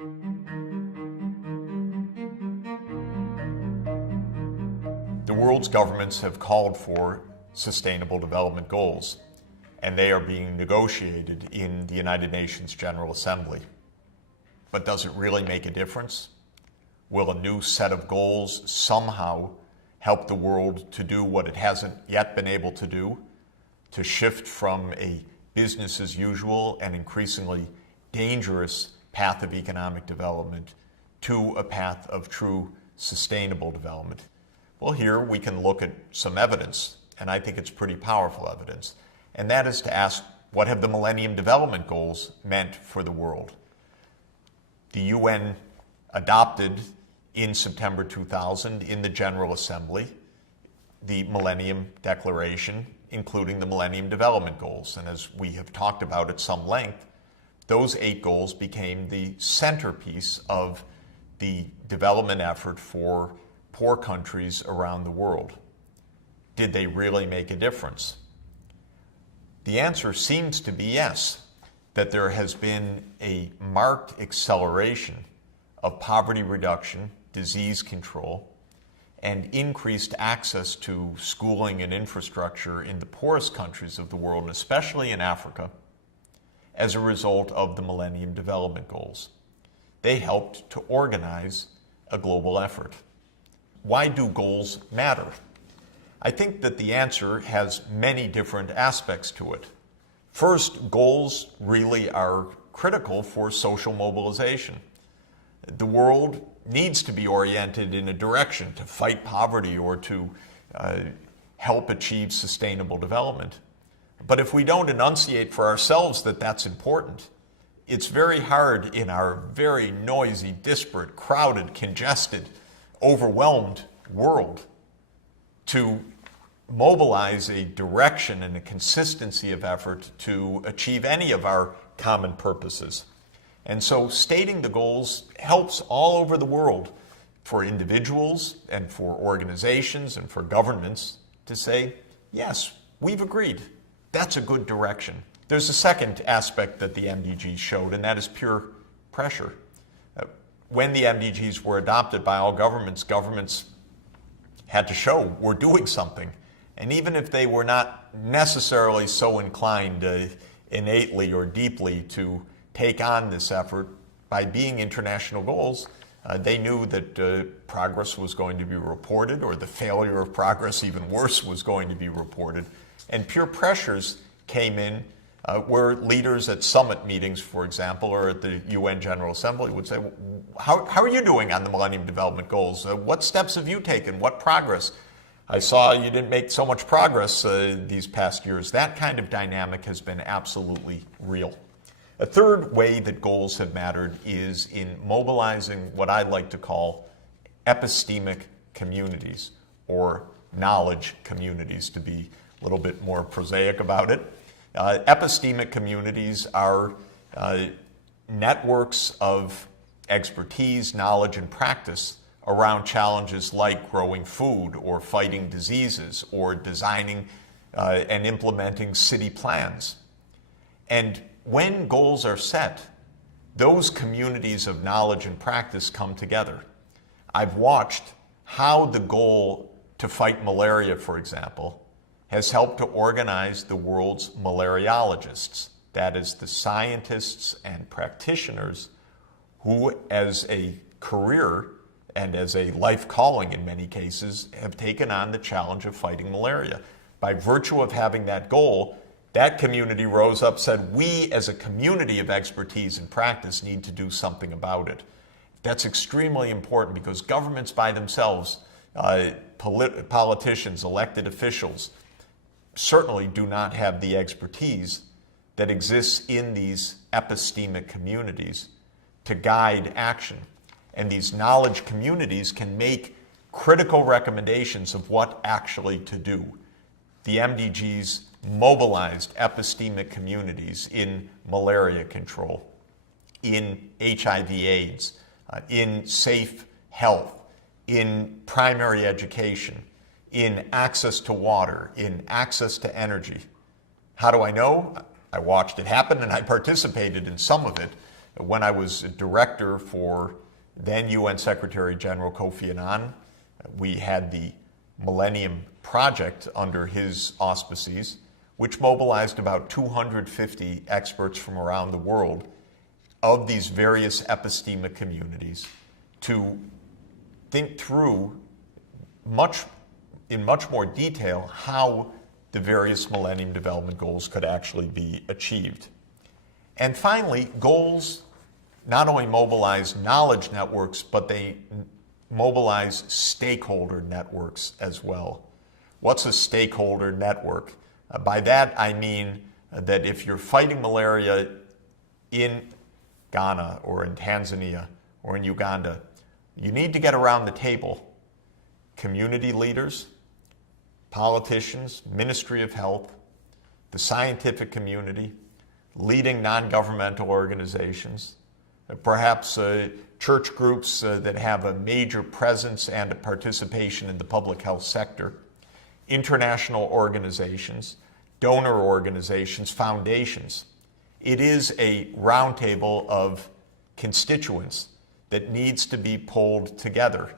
The world's governments have called for sustainable development goals, and they are being negotiated in the United Nations General Assembly. But does it really make a difference? Will a new set of goals somehow help the world to do what it hasn't yet been able to do, to shift from a business as usual and increasingly dangerous path of economic development to a path of true sustainable development? Well, here we can look at some evidence, and I think it's pretty powerful evidence, and that is to ask, what have the Millennium Development Goals meant for the world? The UN adopted in September 2000 in the General Assembly the Millennium Declaration, including the Millennium Development Goals. And as we have talked about at some length, those 8 goals became the centerpiece of the development effort for poor countries around the world. Did they really make a difference? The answer seems to be yes, that there has been a marked acceleration of poverty reduction, disease control, and increased access to schooling and infrastructure in the poorest countries of the world, and especially in Africa, as a result of the Millennium Development Goals. They helped to organize a global effort. Why do goals matter? I think that the answer has many different aspects to it. First, goals really are critical for social mobilization. The world needs to be oriented in a direction to fight poverty or to help achieve sustainable development. But if we don't enunciate for ourselves that that's important, it's very hard in our very noisy, disparate, crowded, congested, overwhelmed world to mobilize a direction and a consistency of effort to achieve any of our common purposes. And so stating the goals helps all over the world for individuals and for organizations and for governments to say, yes, we've agreed. That's a good direction. There's a second aspect that the MDGs showed, and that is peer pressure. When the MDGs were adopted by all governments, governments had to show we're doing something. And even if they were not necessarily so inclined innately or deeply to take on this effort, by being international goals, they knew that progress was going to be reported, or the failure of progress, even worse, was going to be reported. And peer pressures came in where leaders at summit meetings, for example, or at the UN General Assembly would say, how are you doing on the Millennium Development Goals? What steps have you taken? What progress? I saw you didn't make so much progress these past years. That kind of dynamic has been absolutely real. A third way that goals have mattered is in mobilizing what I like to call epistemic communities, or knowledge communities, to be a little bit more prosaic about it. Epistemic communities are networks of expertise, knowledge, and practice around challenges like growing food, or fighting diseases, or designing and implementing city plans. And when goals are set, those communities of knowledge and practice come together. I've watched how the goal to fight malaria, for example, has helped to organize the world's malariologists, that is, the scientists and practitioners who, as a career and as a life calling in many cases, have taken on the challenge of fighting malaria. By virtue of having that goal, that community rose up, said, we as a community of expertise and practice need to do something about it. That's extremely important because governments by themselves, politicians, elected officials, certainly do not have the expertise that exists in these epistemic communities to guide action. And these knowledge communities can make critical recommendations of what actually to do. The MDGs mobilized epistemic communities in malaria control, in HIV/AIDS, in safe health, in primary education, in access to water, in access to energy. How do I know? I watched it happen and I participated in some of it. When I was a director for then UN Secretary General Kofi Annan, we had the Millennium Project under his auspices, which mobilized about 250 experts from around the world of these various epistemic communities to think through in much more detail how the various Millennium Development Goals could actually be achieved. And finally, goals not only mobilize knowledge networks, but they mobilize stakeholder networks as well. What's a stakeholder network? By that I mean that if you're fighting malaria in Ghana or in Tanzania or in Uganda, you need to get around the table. Community leaders, politicians, Ministry of Health, the scientific community, leading non-governmental organizations, perhaps church groups that have a major presence and a participation in the public health sector, international organizations, donor organizations, foundations. It is a roundtable of constituents that needs to be pulled together.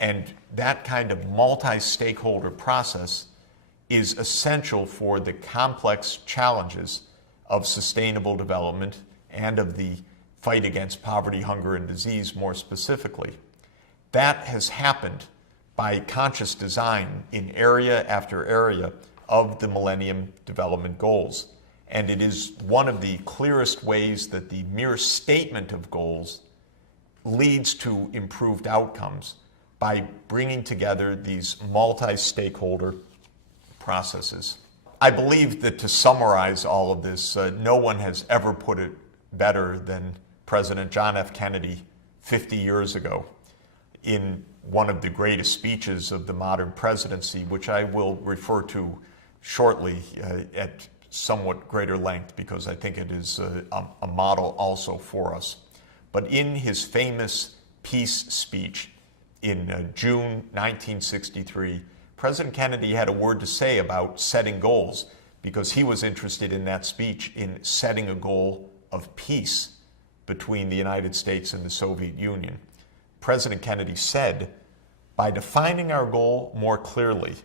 And that kind of multi-stakeholder process is essential for the complex challenges of sustainable development and of the fight against poverty, hunger, and disease more specifically. That has happened by conscious design in area after area of the Millennium Development Goals. And it is one of the clearest ways that the mere statement of goals leads to improved outcomes by bringing together these multi-stakeholder processes. I believe that to summarize all of this, no one has ever put it better than President John F. Kennedy 50 years ago in one of the greatest speeches of the modern presidency, which I will refer to shortly at somewhat greater length because I think it is a model also for us. But in his famous peace speech in June 1963, President Kennedy had a word to say about setting goals because he was interested in that speech in setting a goal of peace between the United States and the Soviet Union. President Kennedy said, "By defining our goal more clearly,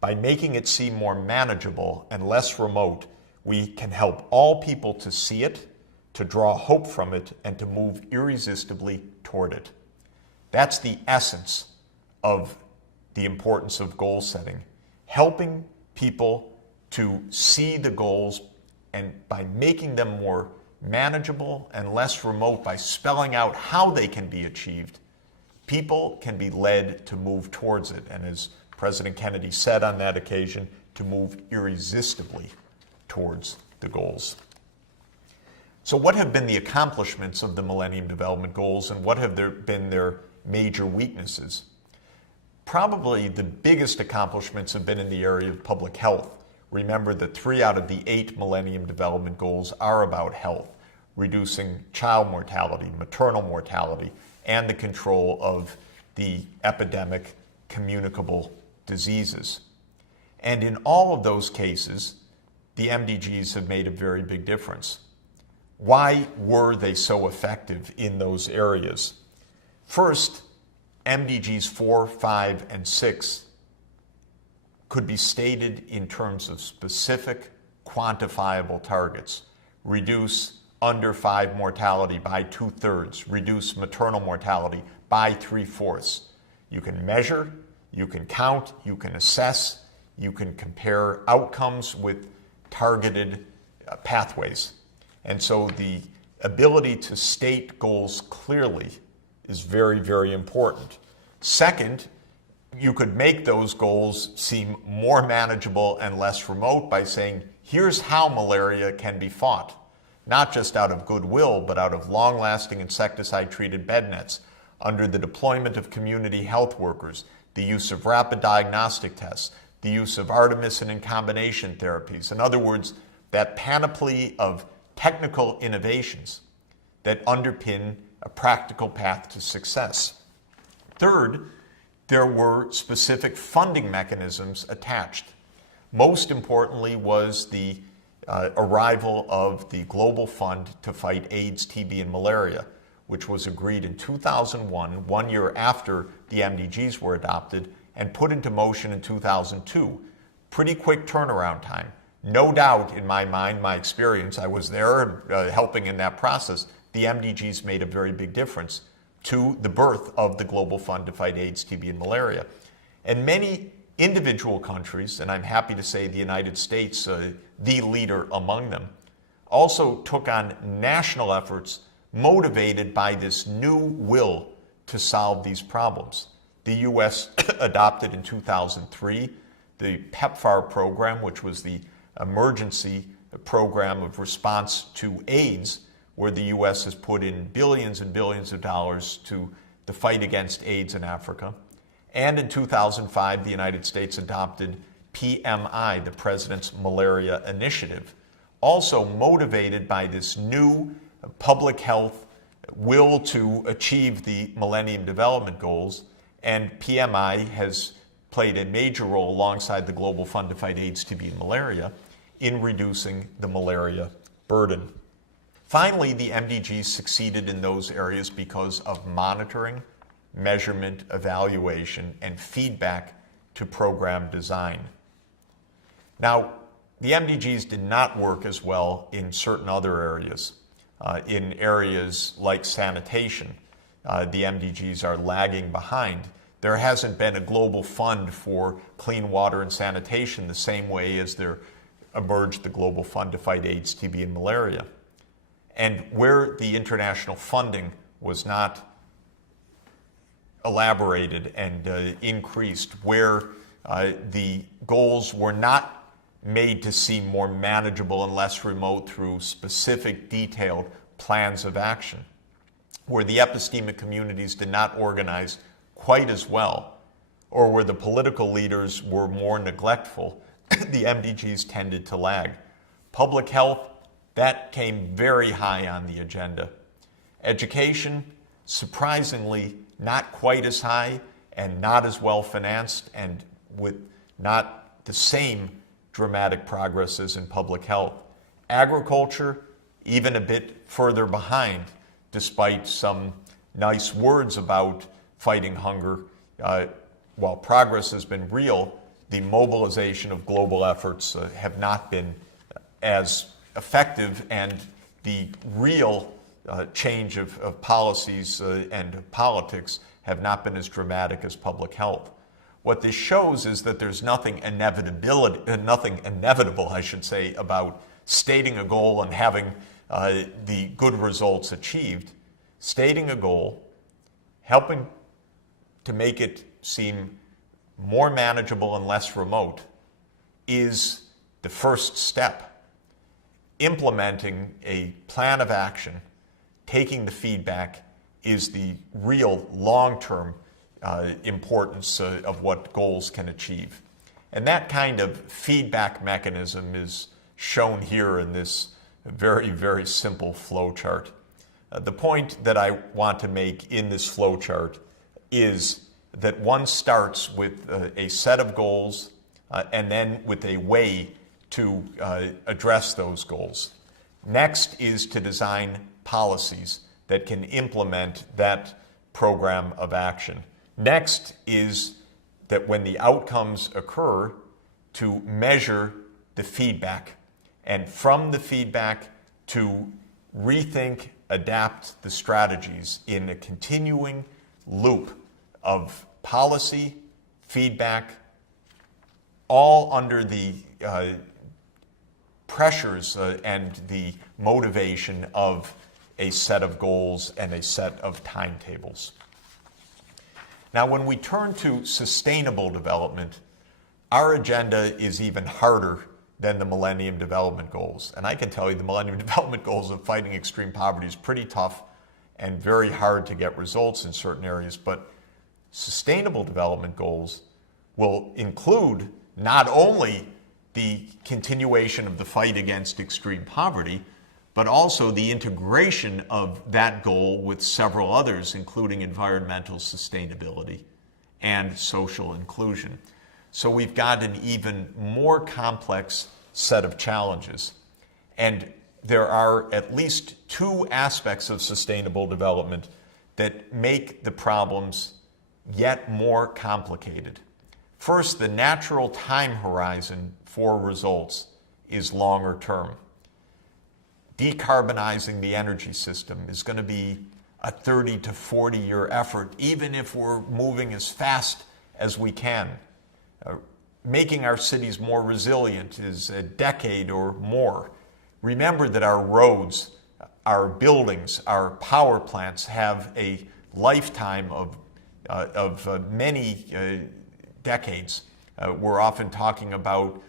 by making it seem more manageable and less remote, we can help all people to see it, to draw hope from it, and to move irresistibly toward it." That's the essence of the importance of goal setting, helping people to see the goals and by making them more manageable and less remote, by spelling out how they can be achieved, people can be led to move towards it. And as President Kennedy said on that occasion, to move irresistibly towards the goals. So what have been the accomplishments of the Millennium Development Goals and what have been their major weaknesses? Probably the biggest accomplishments have been in the area of public health. Remember that 3 out of the 8 Millennium Development Goals are about health, reducing child mortality, maternal mortality, and the control of the epidemic communicable diseases. And in all of those cases, the MDGs have made a very big difference. Why were they so effective in those areas? First, MDGs 4, 5, and 6 could be stated in terms of specific, quantifiable targets. Reduce under 5 mortality by 2/3, reduce maternal mortality by 3/4. You can measure, you can count, you can assess, you can compare outcomes with targeted pathways. And so the ability to state goals clearly is very, very important. Second, you could make those goals seem more manageable and less remote by saying, here's how malaria can be fought, not just out of goodwill, but out of long-lasting insecticide-treated bed nets, under the deployment of community health workers, the use of rapid diagnostic tests, the use of artemisinin and combination therapies. In other words, that panoply of technical innovations that underpin a practical path to success. Third, there were specific funding mechanisms attached. Most importantly was the arrival of the Global Fund to fight AIDS, TB, and malaria, which was agreed in 2001, 1 year after the MDGs were adopted, and put into motion in 2002. Pretty quick turnaround time. No doubt, in my mind, my experience, I was there helping in that process, the MDGs made a very big difference to the birth of the Global Fund to fight AIDS, TB, and malaria. And many individual countries, and I'm happy to say the United States, the leader among them, also took on national efforts motivated by this new will to solve these problems. The U.S. adopted in 2003 the PEPFAR program, which was the emergency program of response to AIDS, where the U.S. has put in billions and billions of dollars to the fight against AIDS in Africa. And in 2005, the United States adopted PMI, the President's Malaria Initiative, also motivated by this new public health will to achieve the Millennium Development Goals. And PMI has played a major role alongside the Global Fund to fight AIDS, TB, and malaria in reducing the malaria burden. Finally, the MDGs succeeded in those areas because of monitoring, measurement, evaluation, and feedback to program design. Now, the MDGs did not work as well in certain other areas. In areas like sanitation, the MDGs are lagging behind. There hasn't been a global fund for clean water and sanitation the same way as there emerged the Global Fund to fight AIDS, TB, and malaria. And where the international funding was not elaborated and increased, where the goals were not made to seem more manageable and less remote through specific detailed plans of action, where the epistemic communities did not organize quite as well, or where the political leaders were more neglectful, the MDGs tended to lag. Public health, that came very high on the agenda. Education, surprisingly, not quite as high and not as well financed and with not the same dramatic progress as in public health. Agriculture, even a bit further behind, despite some nice words about fighting hunger. While progress has been real, the mobilization of global efforts have not been as effective, and the real change of policies and politics have not been as dramatic as public health. What this shows is that there's nothing inevitable, I should say, about stating a goal and having the good results achieved. Stating a goal, helping to make it seem more manageable and less remote, is the first step. Implementing a plan of action, taking the feedback, is the real long-term importance of what goals can achieve. And that kind of feedback mechanism is shown here in this very, very simple flow chart. The point that I want to make in this flow chart is that one starts with a set of goals and then with a way to address those goals. Next is to design policies that can implement that program of action. Next is that when the outcomes occur, to measure the feedback, and from the feedback to rethink, adapt the strategies in a continuing loop of policy, feedback, all under the pressures and the motivation of a set of goals and a set of timetables. Now, when we turn to sustainable development, our agenda is even harder than the Millennium Development Goals. And I can tell you the Millennium Development Goals of fighting extreme poverty is pretty tough and very hard to get results in certain areas, but sustainable development goals will include not only the continuation of the fight against extreme poverty, but also the integration of that goal with several others, including environmental sustainability and social inclusion. So we've got an even more complex set of challenges. And there are at least two aspects of sustainable development that make the problems yet more complicated. First, the natural time horizon for results is longer term. Decarbonizing the energy system is going to be a 30 to 40 year effort, even if we're moving as fast as we can. Making our cities more resilient is a decade or more. Remember that our roads, our buildings, our power plants have a lifetime of many decades. We're often talking about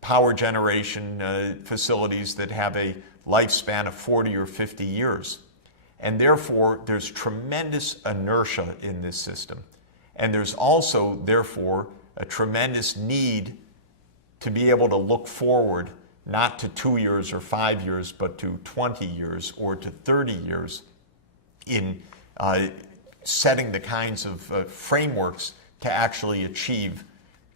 power generation facilities that have a lifespan of 40 or 50 years. And therefore, there's tremendous inertia in this system. And there's also, therefore, a tremendous need to be able to look forward, not to 2 years or 5 years, but to 20 years or to 30 years in setting the kinds of frameworks to actually achieve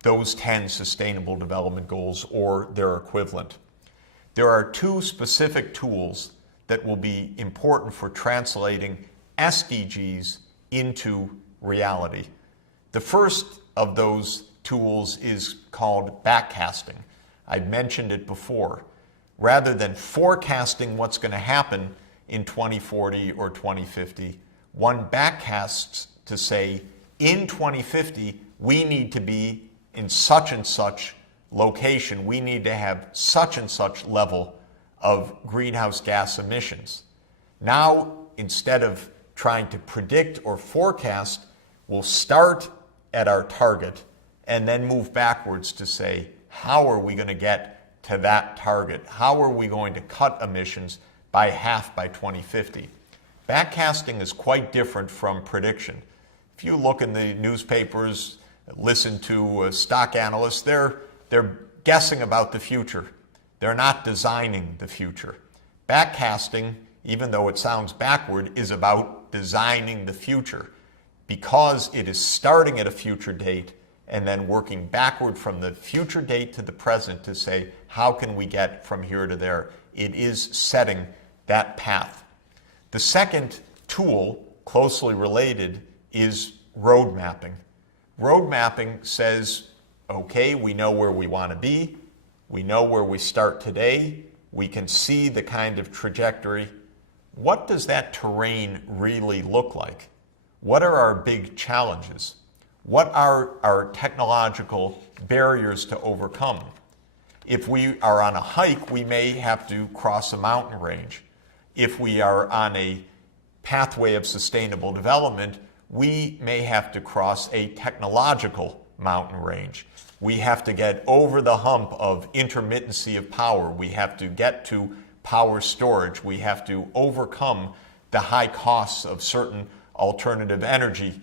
those 10 Sustainable Development Goals or their equivalent. There are two specific tools that will be important for translating SDGs into reality. The first of those tools is called backcasting. I've mentioned it before. Rather than forecasting what's going to happen in 2040 or 2050, one backcasts to say, in 2050, we need to be in such and such location. We need to have such and such level of greenhouse gas emissions. Now, instead of trying to predict or forecast, we'll start at our target and then move backwards to say, how are we going to get to that target? How are we going to cut emissions by half by 2050? Backcasting is quite different from prediction. If you look in the newspapers, listen to stock analysts, they're guessing about the future. They're not designing the future. Backcasting, even though it sounds backward, is about designing the future because it is starting at a future date and then working backward from the future date to the present to say, how can we get from here to there? It is setting that path. The second tool, closely related, is road mapping. Road mapping says, okay, we know where we want to be. We know where we start today. We can see the kind of trajectory. What does that terrain really look like? What are our big challenges? What are our technological barriers to overcome? If we are on a hike, we may have to cross a mountain range. If we are on a pathway of sustainable development, we may have to cross a technological mountain range. We have to get over the hump of intermittency of power. We have to get to power storage. We have to overcome the high costs of certain alternative energy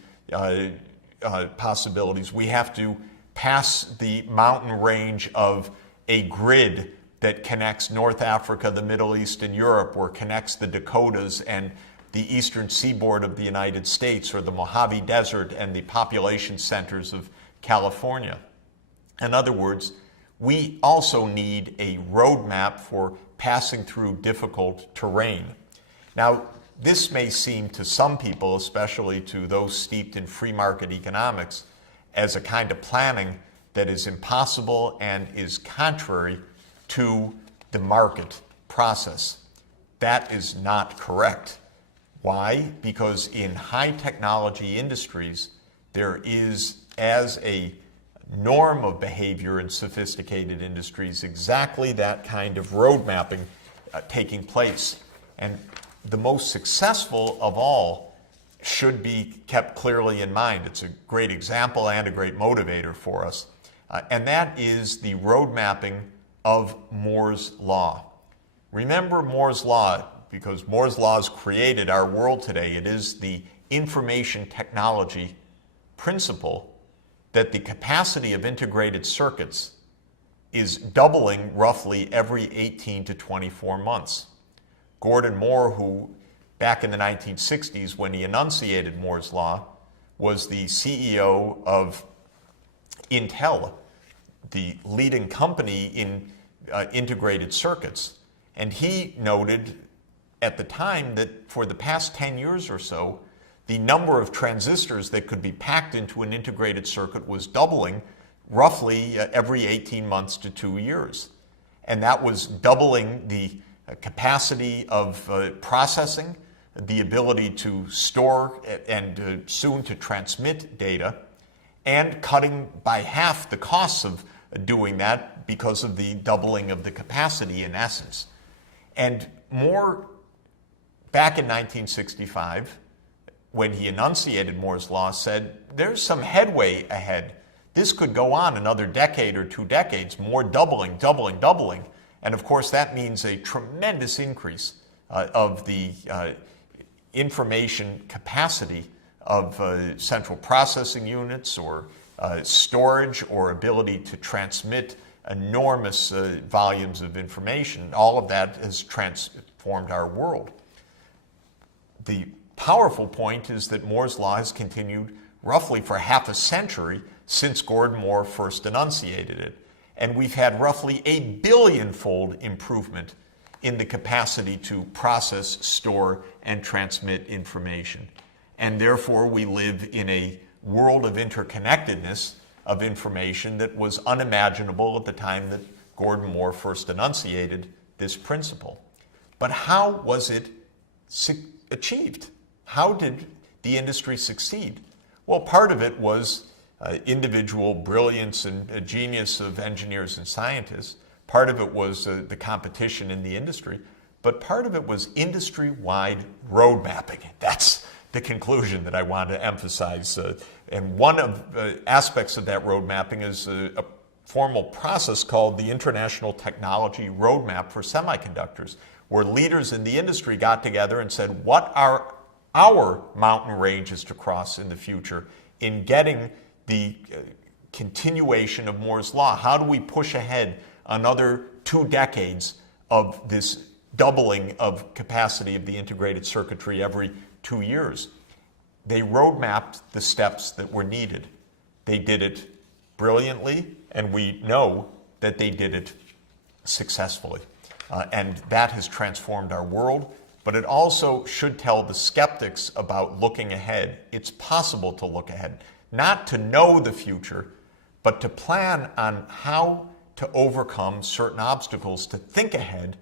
possibilities. We have to pass the mountain range of a grid that connects North Africa, the Middle East, and Europe, or connects the Dakotas and the eastern seaboard of the United States, or the Mojave Desert and the population centers of California. In other words, we also need a roadmap for passing through difficult terrain. Now, this may seem to some people, especially to those steeped in free market economics, as a kind of planning that is impossible and is contrary to the market process. That is not correct. Why? Because in high technology industries, there is, as a norm of behavior in sophisticated industries, exactly that kind of road mapping taking place. And the most successful of all should be kept clearly in mind. It's a great example and a great motivator for us. And that is the road mapping of Moore's Law. Remember Moore's Law, because Moore's Law has created our world today. It is the information technology principle that the capacity of integrated circuits is doubling roughly every 18 to 24 months. Gordon Moore, who back in the 1960s, when he enunciated Moore's Law, was the CEO of Intel, the leading company in integrated circuits. And he noted at the time that for the past 10 years or so, the number of transistors that could be packed into an integrated circuit was doubling roughly every 18 months to 2 years. And that was doubling the capacity of processing, the ability to store and soon to transmit data, and cutting by half the costs of doing that because of the doubling of the capacity in essence. And Moore, back in 1965, when he enunciated Moore's law, said there's some headway ahead. This could go on another decade or 2 decades, more doubling. And of course, that means a tremendous increase of the information capacity of central processing units or storage or ability to transmit enormous volumes of information. All of that has transformed our world. The powerful point is that Moore's law has continued roughly for half a century since Gordon Moore first enunciated it. And we've had roughly a billion-fold improvement in the capacity to process, store, and transmit information. And therefore, we live in a world of interconnectedness of information that was unimaginable at the time that Gordon Moore first enunciated this principle. But how was it achieved? How did the industry succeed? Well, part of it was individual brilliance and genius of engineers and scientists. Part of it was the competition in the industry. But part of it was industry-wide road mapping. That's the conclusion that I want to emphasize. And one of the aspects of that road mapping is a formal process called the International Technology Roadmap for Semiconductors, where leaders in the industry got together and said, what are our mountain ranges to cross in the future in getting the continuation of Moore's law? How do we push ahead another 2 decades of this doubling of capacity of the integrated circuitry every 2 years? They roadmapped the steps that were needed. They did it brilliantly, and we know that they did it successfully. And that has transformed our world, but it also should tell the skeptics about looking ahead. It's possible to look ahead, not to know the future, but to plan on how to overcome certain obstacles, to think ahead,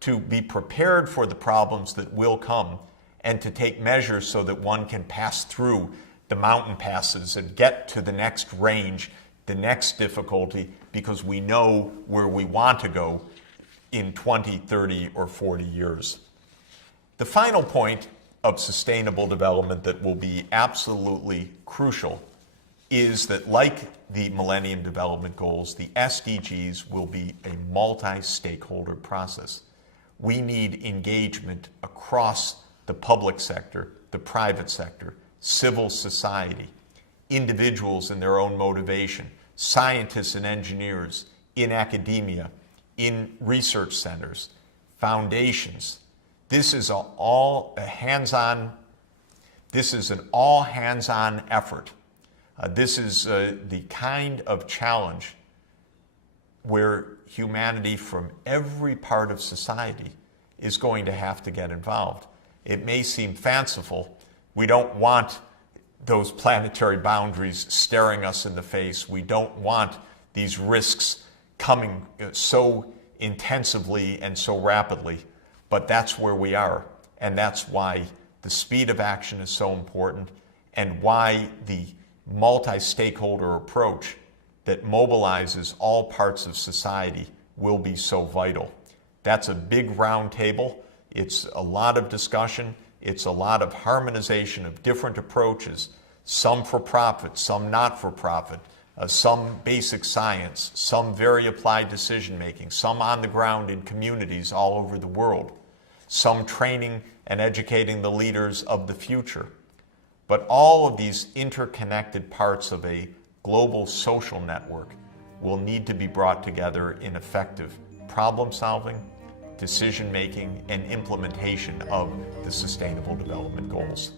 to be prepared for the problems that will come, and to take measures so that one can pass through the mountain passes and get to the next range, the next difficulty, because we know where we want to go in 20, 30, or 40 years. The final point of sustainable development that will be absolutely crucial is that, like the Millennium Development Goals, the SDGs will be a multi-stakeholder process. We need engagement across the public sector, the private sector, civil society, individuals in their own motivation, scientists and engineers, in academia, in research centers, foundations. This is an all hands-on effort. This is the kind of challenge where humanity from every part of society is going to have to get involved. It may seem fanciful. We don't want those planetary boundaries staring us in the face. We don't want these risks coming so intensively and so rapidly. But that's where we are. And that's why the speed of action is so important, and why the multi-stakeholder approach that mobilizes all parts of society will be so vital. That's a big round table. It's a lot of discussion. It's a lot of harmonization of different approaches, some for profit, some not for profit, some basic science, some very applied decision making, some on the ground in communities all over the world, some training and educating the leaders of the future. But all of these interconnected parts of a global social network will need to be brought together in effective problem solving, decision making, and implementation of the Sustainable Development Goals.